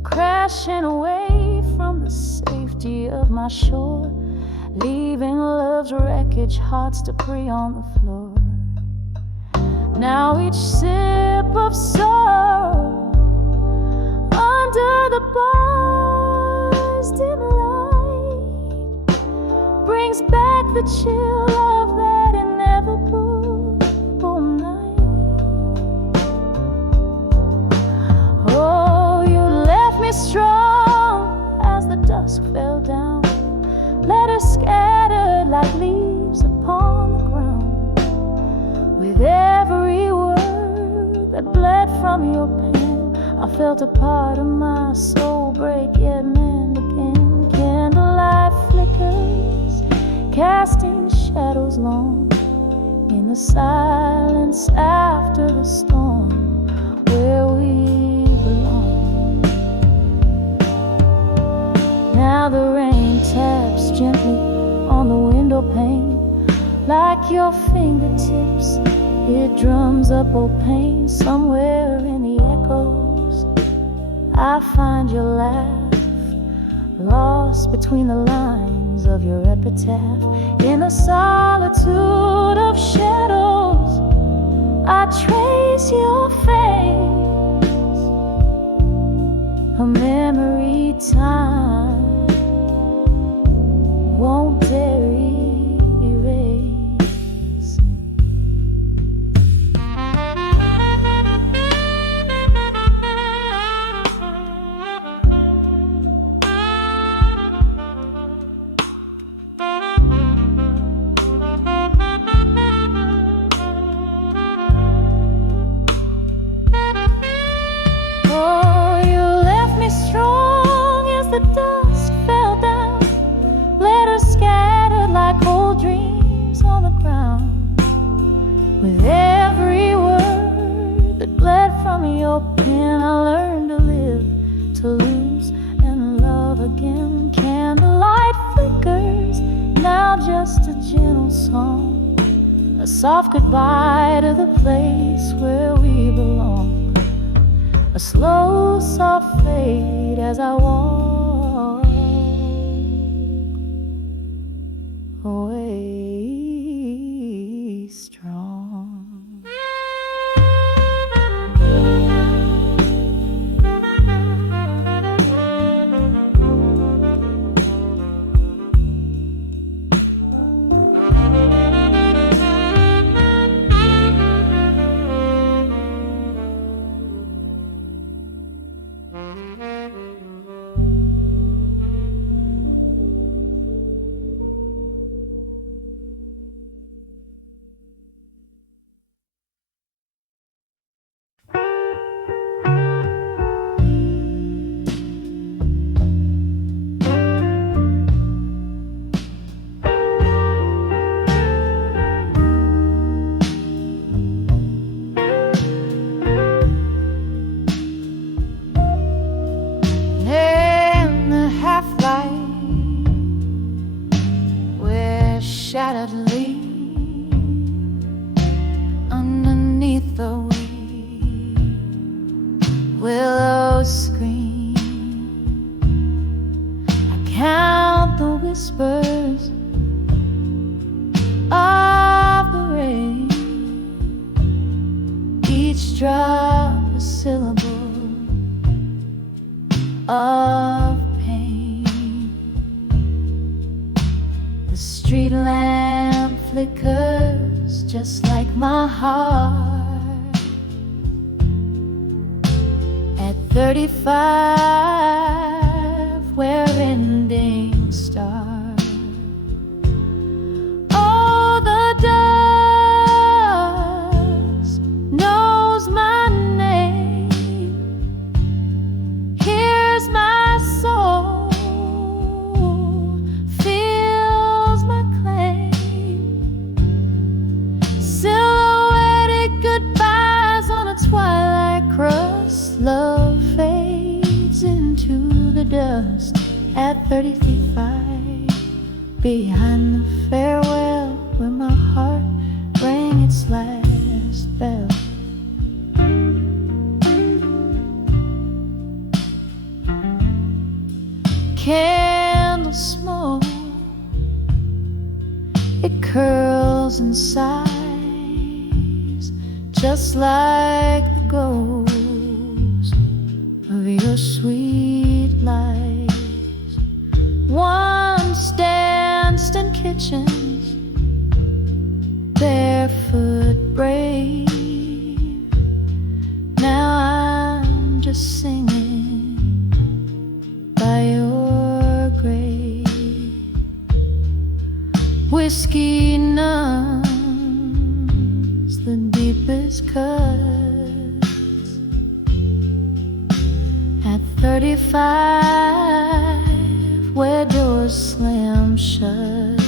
crashing away from the safety of my shore, leaving love's wreckage, hearts to prey on the floor. Now each sip of sorrow under the bar's dim light brings back the chill of that inevitable night. Oh, you left me strong as the dusk fell down. Let us scatter like leaves upon the ground. With every word that bled from your pen, I felt a part of my soul break, yet mend again. Candlelight flickers, casting shadows long in the silence after the storm, where we belong. Now the rain taps gently on the window pane, like your fingertips, it drums up old pain. Somewhere in the echoes I find your laugh, lost between the lines of your epitaph. In the solitude of shadows I trace your face, a memory time won't dare erase. Oh, you left me strong as the dusk fell down. Let us scatter like old dreams on the ground. With every word that bled from your pen, I learned to live, to lose, and love again. Candlelight flickers, now just a gentle song, a soft goodbye to the place where we belong. A slow, soft fade as I walk away strong. willows scream. I count the whispers of the rain, each drop a syllable of pain. The street lamp flickers just like my heart. At 35, where endings start. Oh, the dust knows my name. Hears my soul, feels my claim. Silhouetted goodbyes on a twilight crust. Love fades into the dust at 35, behind the farewell where my heart rang its last bell. Candle smoke, it curls and sighs just like the ghost of your sweet lies. Once danced in kitchens, barefoot brave. Now I'm just singing by your grave. Whiskey numbs the deepest cuts. At 35, where doors slam shut.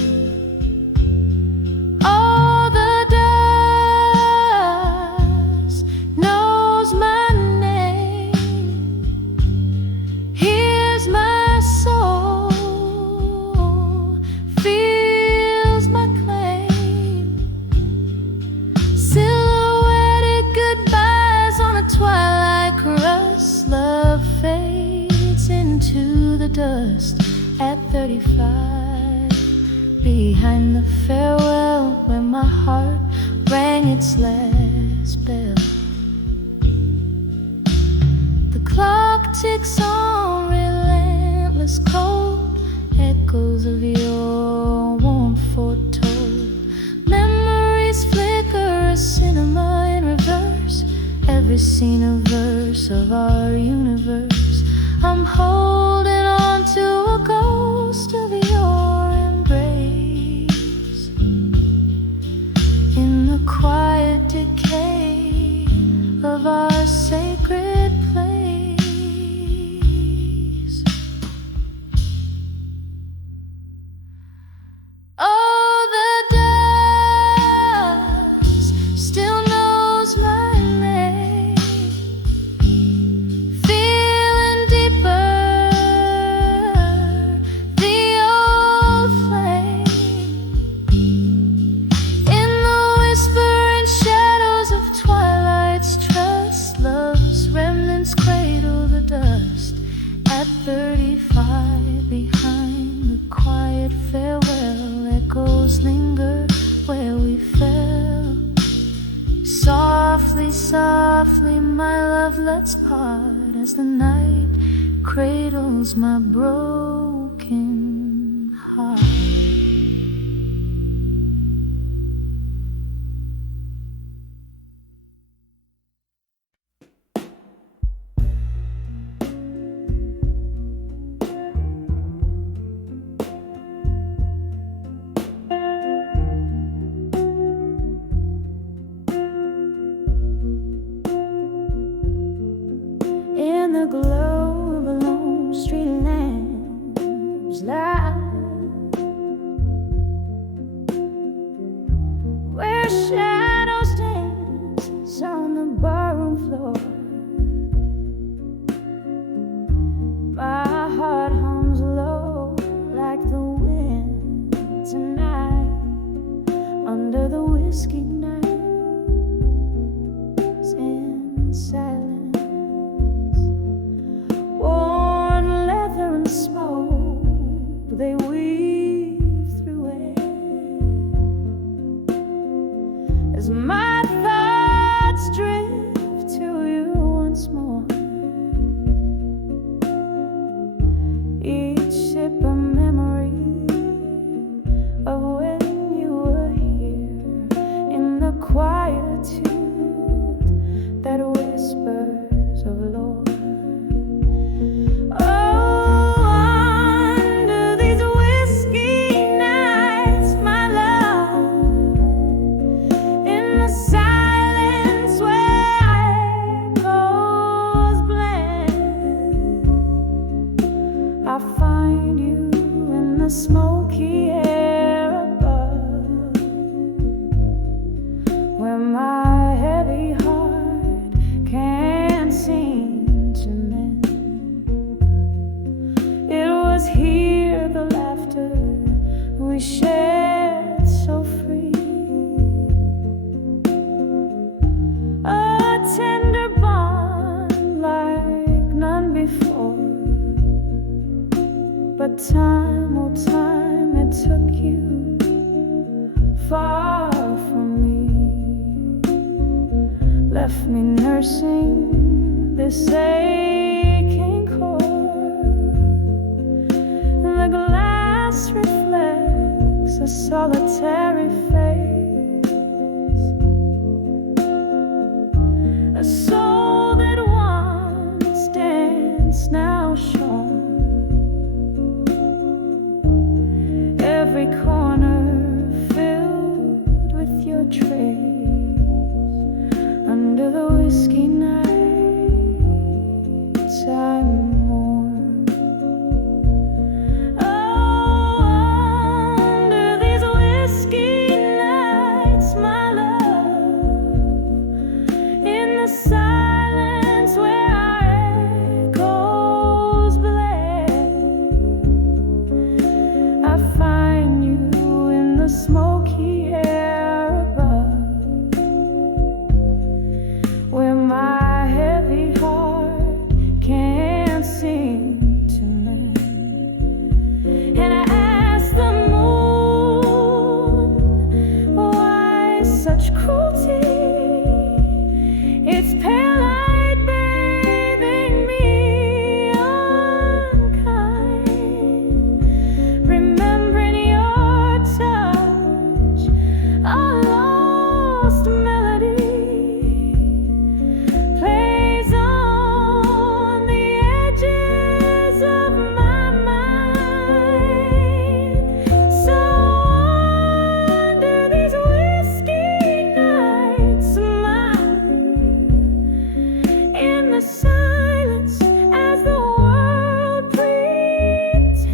Oh, the dust knows my name. Hears my soul, feels my claim. Silhouetted goodbyes on a twilight crust. Love fades into the dust at 35, behind the farewell where my heart rang its last bell. The clock ticks on, relentless cold, echoes of your warmth foretold. Memories flicker, a cinema in reverse, every scene a verse of our universe. I'm holding on to a ghost of your embrace, in the quiet decay of our sacred place. Oh, the dust still knows my name. Feeling deeper, the old flame. In the whispering shadows of twilight's trust, love's remnants cradle the dust at 35, behind the quiet farewell. Echoes linger where we fell. Softly, softly, my love, let's part as the night cradles my broken heart. In the glow of a lone street lamp's light, where shadows dance on the barroom floor, my heart hums low like the wind tonight, under the whiskey nights in silence. time, oh time, it took you far from me, left me nursing this aching chord. The glass reflects a solitary face, a soul that once danced, now shone. Every corner filled with your trace. Under the whiskey nights I mourn. Oh, under these whiskey nights, my love, in the silence where our echoes bled, I find you in the smoky air above, where my heavy heart can't seem to mend. And I ask the moon, why such cruelty? Its pale light bathing me unkind, remembering your touch, a lost melody plays on the edges of my mind. So under these whiskey nights, in the silence as the world pretends,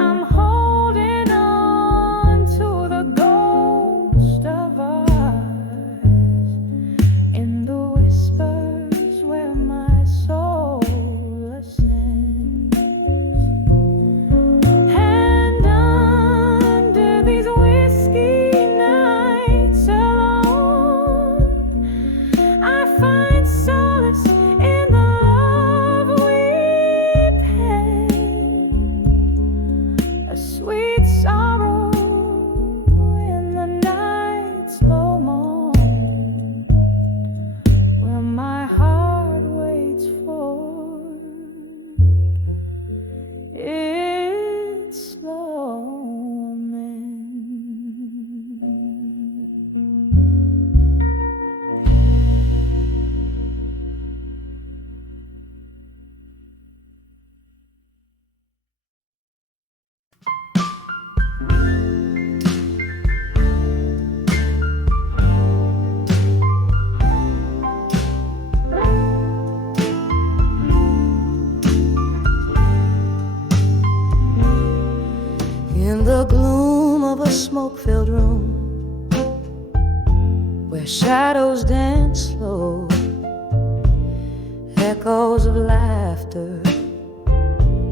I'm holding on to the ghost of us, in the whispers where my soul ascends. And under these whiskey nights alone, I find solace in the love we pen, a sweet sorrow in the night's low moan, where my heart waits for its slow mend. In the gloom of a smoke-filled room, where shadows dance slow, echoes of laughter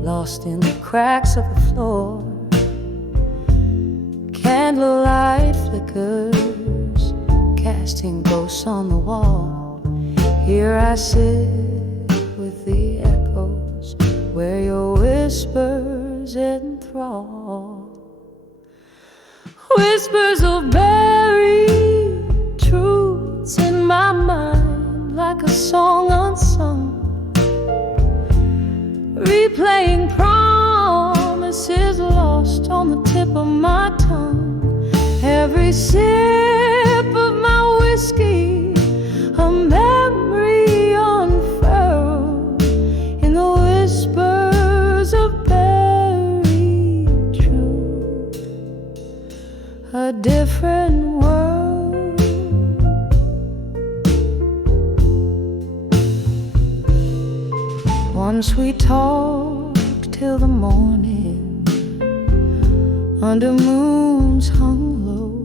lost in the cracks of the floor, candlelight flickers casting ghosts on the wall. Here I sit with the echoes where your whispers enthrall, whispers of buried truths in my mind, like a song unsung, replaying promises lost on the tip of my tongue. Every sip of my whiskey, a memory unfurled in the whispers of buried truth, a different world. Once we talked till the morning, under moons hung low.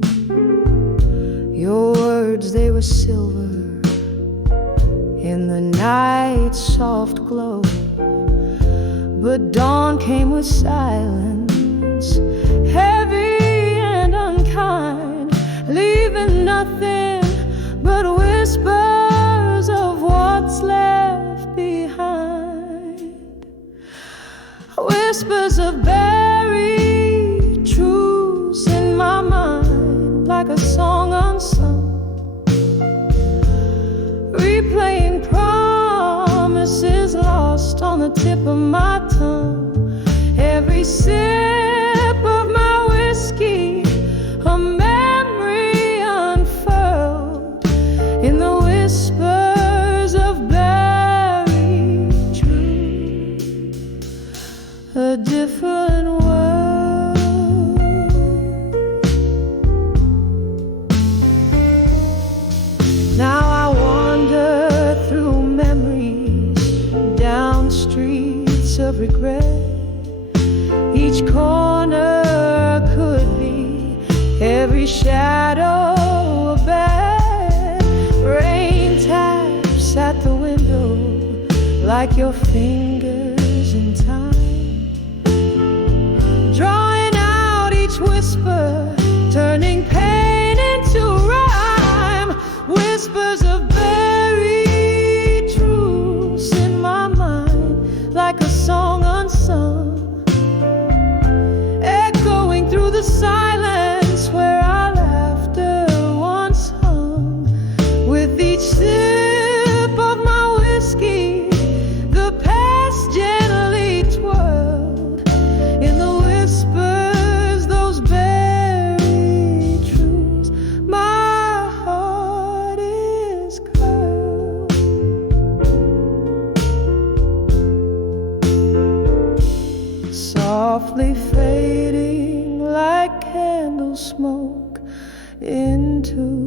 Your words, they were silver in the night's soft glow. But dawn came with silence, heavy and unkind, leaving nothing but whispers of what's left behind. replaying promises lost on the tip of my tongue. Every sip of my whiskey, a memory unfurled in the whispers of buried truth. A different world. Now I wander through memories, down streets of regret. Each corner could be, every shadow a bed. Rain taps at the window like your fingers in time, drawing out each whisper, turning pain into rhyme. Whispers of buried truths in my mind, like a song unsung, echoing through the silence where our laughter once hung. With each sip of my whiskey, the past gently twirled in the whispers, those buried truths. My heart is curled, softly fading like candle smoke into